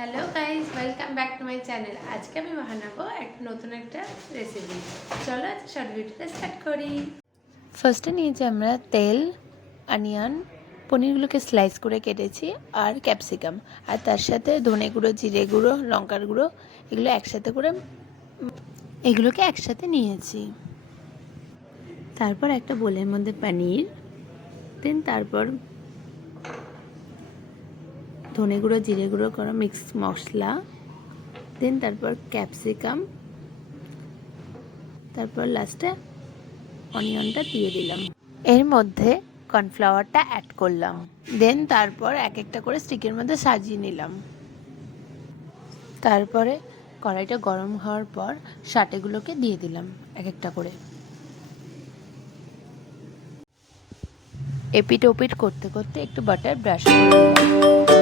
Hello guys, welcome back to my channel. আজকে আমি বানাবো নতুন একটা রেসিপি। চলো আজকে শর্ট ভিডিওটা স্টার্ট করি। ফার্স্টে নিয়েছি আমরা তেল, অনিয়ন, পনিরগুলোকে স্লাইস করে কেটেছি, আর ক্যাপসিকাম, আর তার সাথে ধনে গুঁড়ো, জিরে গুঁড়ো, লঙ্কার গুঁড়ো, এগুলোকে একসাথে নিয়েছি। তারপর একটা বোলের মধ্যে পনির, তারপর ধনে গুঁড়ো, জিরে গুঁড়ো করা মিক্স মশলা, তারপর ক্যাপসিকাম, তারপর লাস্টে অনিয়নটা দিয়ে দিলাম। এর মধ্যে কর্নফ্লাওয়ারটা অ্যাড করলাম। তারপর এক একটা করে স্টিকের মধ্যে সাজিয়ে নিলাম। তারপরে কড়াইটা গরম হওয়ার পর সাটেগুলোকে দিয়ে দিলাম এক একটা করে। এপিট ওপিট করতে করতে একটু বাটার ব্রাশ করে দিলাম।